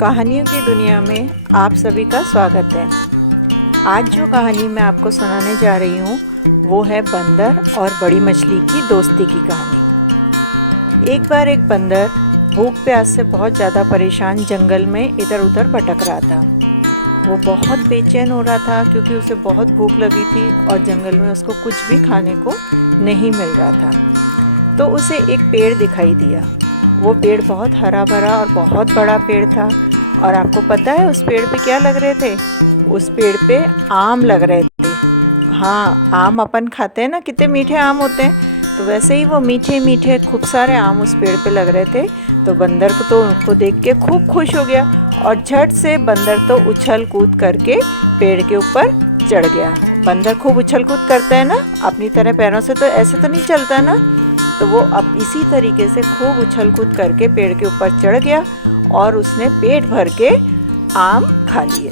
कहानियों की दुनिया में आप सभी का स्वागत है। आज जो कहानी मैं आपको सुनाने जा रही हूँ वो है बंदर और बड़ी मछली की दोस्ती की कहानी। एक बार एक बंदर भूख प्यास से बहुत ज़्यादा परेशान जंगल में इधर उधर भटक रहा था। वो बहुत बेचैन हो रहा था क्योंकि उसे बहुत भूख लगी थी और जंगल में उसको कुछ भी खाने को नहीं मिल रहा था। तो उसे एक पेड़ दिखाई दिया। वो पेड़ बहुत हरा भरा और बहुत बड़ा पेड़ था। और आपको पता है उस पेड़ पे क्या लग रहे थे? उस पेड़ पे आम लग रहे थे। हाँ, आम अपन खाते हैं ना, कितने मीठे आम होते हैं। तो वैसे ही वो मीठे मीठे खूब सारे आम उस पेड़ पे लग रहे थे। तो बंदर को तो उनको देख के खूब खुश हो गया और झट से बंदर तो उछल कूद करके पेड़ के ऊपर चढ़ गया। बंदर खूब उछल कूद करता है ना, अपनी तरह पैरों से तो ऐसे तो नहीं चलता है ना। तो वो अब इसी तरीके से खूब उछल कूद करके पेड़ के ऊपर चढ़ गया और उसने पेट भर के आम खा लिए।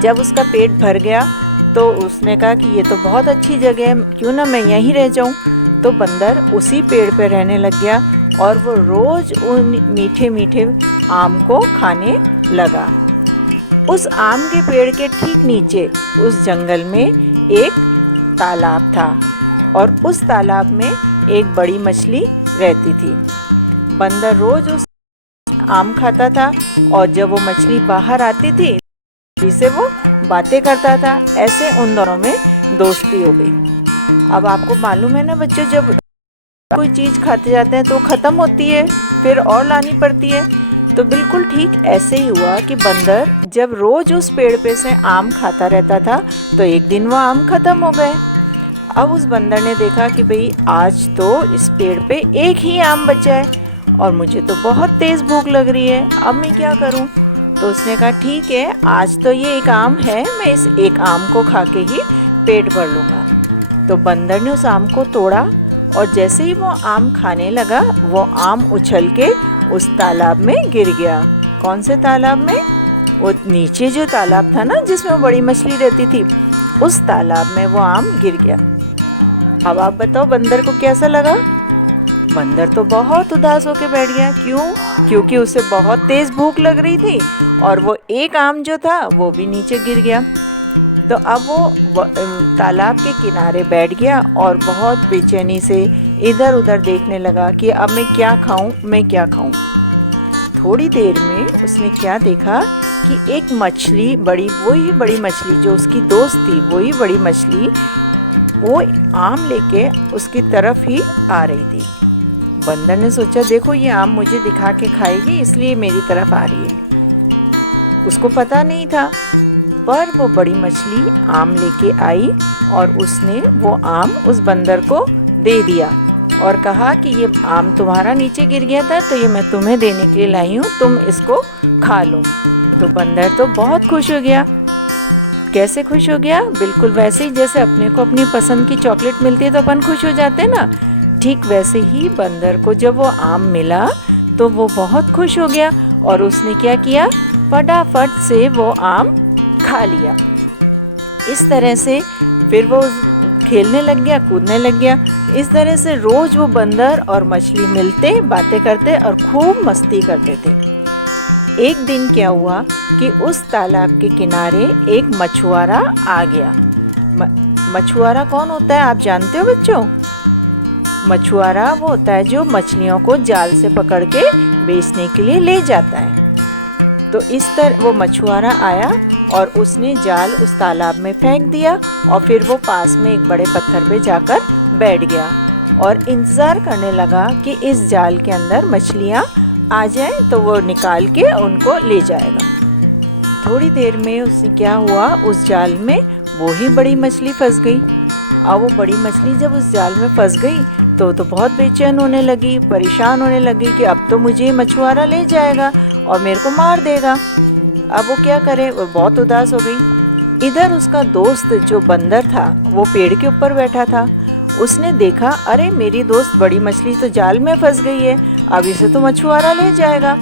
जब उसका पेट भर गया तो उसने कहा कि ये तो बहुत अच्छी जगह है, क्यों ना मैं यहीं रह जाऊं। तो बंदर उसी पेड़ पे रहने लग गया और वो रोज उन मीठे मीठे आम को खाने लगा। उस आम के पेड़ के ठीक नीचे उस जंगल में एक तालाब था और उस तालाब में एक बड़ी मछली रहती थी। बंदर रोज उस आम खाता था और जब वो मछली बाहर आती थी जिसे वो बातें करता था। ऐसे उन दोनों में दोस्ती हो गई। अब आपको मालूम है ना बच्चों, जब कोई चीज़ खाते जाते हैं तो ख़त्म होती है, फिर और लानी पड़ती है। तो बिल्कुल ठीक ऐसे ही हुआ कि बंदर जब रोज उस पेड़ पे से आम खाता रहता था तो एक दिन वो आम ख़त्म हो गए। अब उस बंदर ने देखा कि भाई आज तो इस पेड़ पे एक ही आम बचा है और मुझे तो बहुत तेज़ भूख लग रही है, अब मैं क्या करूं। तो उसने कहा ठीक है, आज तो ये एक आम है, मैं इस एक आम को खा के ही पेट भर लूँगा। तो बंदर ने उस आम को तोड़ा और जैसे ही वो आम खाने लगा वो आम उछल के उस तालाब में गिर गया। कौन से तालाब में? वो नीचे जो तालाब था ना जिसमें वो बड़ी मछली रहती थी, उस तालाब में वो आम गिर गया। अब आप बताओ बंदर को कैसा लगा? बंदर तो बहुत उदास होकर बैठ गया। क्यों? क्योंकि उसे बहुत तेज भूख लग रही थी और वो एक आम जो था वो भी नीचे गिर गया। तो अब वो तालाब के किनारे बैठ गया और बहुत बेचैनी से इधर उधर देखने लगा कि अब मैं क्या खाऊं, मैं क्या खाऊं। थोड़ी देर में उसने क्या देखा कि एक मछली, वही बड़ी मछली जो उसकी दोस्त थी, वही बड़ी मछली वो आम लेके उसकी तरफ ही आ रही थी। बंदर ने सोचा देखो ये आम मुझे दिखा के खाएगी इसलिए मेरी तरफ आ रही है। उसको पता नहीं था, पर वो बड़ी मछली आम लेके आई और उसने वो आम उस बंदर को दे दिया और कहा कि ये आम तुम्हारा नीचे गिर गया था तो ये मैं तुम्हें देने के लिए लाई हूँ, तुम इसको खा लो। तो बंदर तो बहुत खुश हो गया। कैसे खुश हो गया? बिल्कुल वैसे ही जैसे अपने को अपनी पसंद की चॉकलेट मिलती है तो अपन खुश हो जाते हैं ना। ठीक वैसे ही बंदर को जब वो आम मिला तो वो बहुत खुश हो गया और उसने क्या किया, फटाफट से वो आम खा लिया। इस तरह से फिर वो खेलने लग गया, कूदने लग गया। इस तरह से रोज वो बंदर और मछली मिलते, बातें करते और खूब मस्ती करते थे। एक दिन क्या हुआ कि उस तालाब के किनारे एक मछुआरा आ गया। मछुआरा कौन होता है आप जानते हो बच्चों? मछुआरा वो होता है जो मछलियों को जाल से पकड़ के बेचने के लिए ले जाता है। तो इस तरह वो मछुआरा आया और उसने जाल उस तालाब में फेंक दिया और फिर वो पास में एक बड़े पत्थर पे जाकर बैठ गया और इंतज़ार करने लगा कि इस जाल के अंदर मछलियाँ आ जाएं तो वो निकाल के उनको ले जाएगा। थोड़ी देर में उसने क्या हुआ, उस जाल में वो ही बड़ी मछली फंस गई। अब वो बड़ी मछली जब उस जाल में फंस गई तो बहुत बेचैन होने लगी, परेशान होने लगी कि अब तो मुझे मछुआरा ले जाएगा और मेरे को मार देगा। अब वो क्या करे, वो बहुत उदास हो गई। इधर उसका दोस्त जो बंदर था वो पेड़ के ऊपर बैठा था। उसने देखा अरे मेरी दोस्त बड़ी मछली तो जाल में फंस गई है, अब इसे तो मछुआरा ले जाएगा।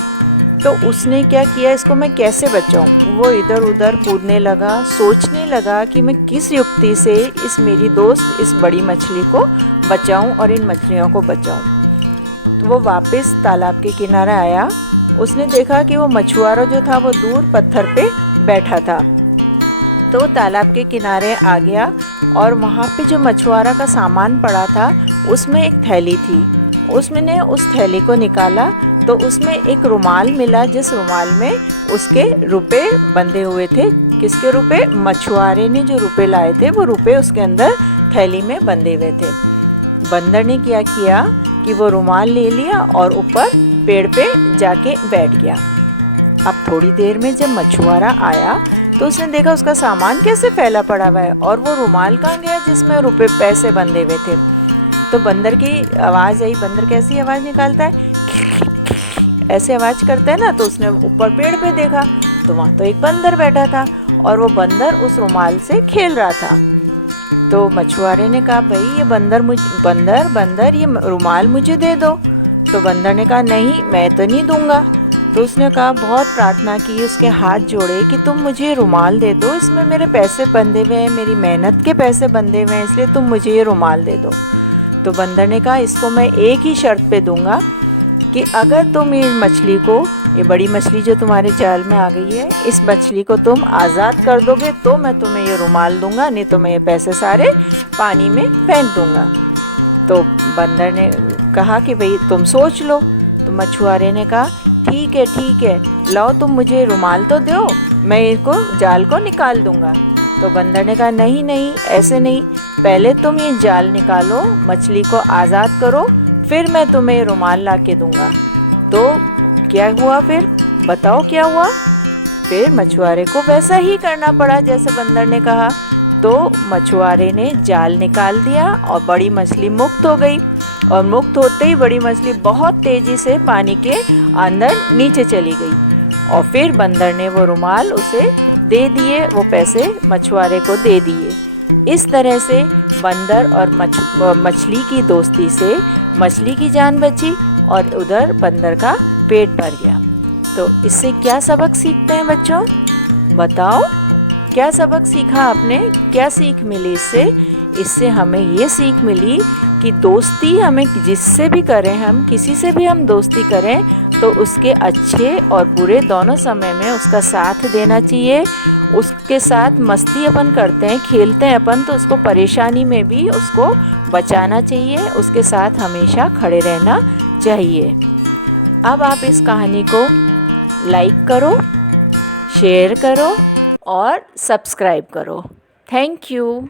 तो उसने क्या किया, इसको मैं कैसे बचाऊं। वो इधर उधर कूदने लगा, सोचने लगा कि मैं किस युक्ति से इस मेरी दोस्त इस बड़ी मछली को बचाऊं और इन मछलियों को बचाऊं। तो वो वापस तालाब के किनारे आया उसने देखा कि वो मछुआरा जो था वो दूर पत्थर पे बैठा था। तो तालाब के किनारे आ गया और वहाँ पे जो मछुआरा का सामान पड़ा था उसमें एक थैली थी। उसने उस थैली को निकाला तो उसमें एक रुमाल मिला, जिस रुमाल में उसके रुपए बंधे हुए थे। किसके रुपए? मछुआरे ने जो रुपए लाए थे वो रुपए उसके अंदर थैली में बंधे हुए थे। बंदर ने क्या किया कि वो रुमाल ले लिया और ऊपर पेड़ पे जाके बैठ गया। अब थोड़ी देर में जब मछुआरा आया तो उसने देखा उसका सामान कैसे फैला पड़ा हुआ है और वो रुमाल कहाँ गया जिसमें रुपए पैसे बंधे हुए थे। तो बंदर की आवाज़ आई। बंदर कैसी आवाज़ निकालता है? ऐसे आवाज़ करता है ना। तो उसने ऊपर पेड़ पे देखा तो वहाँ तो एक बंदर बैठा था और वो बंदर उस रुमाल से खेल रहा था। तो मछुआरे ने कहा, भाई ये बंदर ये रुमाल मुझे दे दो। तो बंदर ने कहा, नहीं मैं तो नहीं दूंगा। तो उसने कहा, बहुत प्रार्थना की, उसके हाथ जोड़े कि तुम मुझे रुमाल दे दो, इसमें मेरे पैसे बंधे हुए हैं, मेरी मेहनत के पैसे बंधे हुए हैं, इसलिए तुम मुझे ये रुमाल दे दो। तो बंदर ने कहा, इसको मैं एक ही शर्त पे दूंगा कि अगर तुम ये मछली को, ये बड़ी मछली जो तुम्हारे जाल में आ गई है, इस मछली को तुम आज़ाद कर दोगे तो मैं तुम्हें ये रुमाल दूंगा, नहीं तो मैं ये पैसे सारे पानी में फेंक दूंगा। तो बंदर ने कहा कि भाई तुम सोच लो। तो मछुआरे ने कहा, ठीक है, लाओ तुम मुझे रुमाल तो दो, मैं इसको जाल को निकाल दूंगा। तो बंदर ने कहा, नहीं ऐसे नहीं, पहले तुम ये जाल निकालो, मछली को आज़ाद करो, फिर मैं तुम्हें रुमाल ला के दूंगा। तो क्या हुआ फिर? बताओ क्या हुआ? फिर मछुआरे को वैसा ही करना पड़ा जैसे बंदर ने कहा। तो मछुआरे ने जाल निकाल दिया और बड़ी मछली मुक्त हो गई। और मुक्त होते ही बड़ी मछली बहुत तेज़ी से पानी के अंदर नीचे चली गई। और फिर बंदर ने वो रुमाल उसे दे दिए, वो पैसे मछुआरे को दे दिए। इस तरह से बंदर और मछली की दोस्ती से मछली की जान बची और उधर बंदर का पेट भर गया। तो इससे क्या सबक सीखते हैं बच्चों? बताओ, क्या सबक सीखा आपने? क्या सीख मिली इससे? इससे हमें ये सीख मिली कि दोस्ती हमें जिससे भी करें, हम किसी से भी हम दोस्ती करें तो उसके अच्छे और बुरे दोनों समय में उसका साथ देना चाहिए। उसके साथ मस्ती अपन करते हैं, खेलते हैं अपन, तो उसको परेशानी में भी उसको बचाना चाहिए, उसके साथ हमेशा खड़े रहना चाहिए। अब आप इस कहानी को लाइक करो, शेयर करो और सब्सक्राइब करो। Thank you.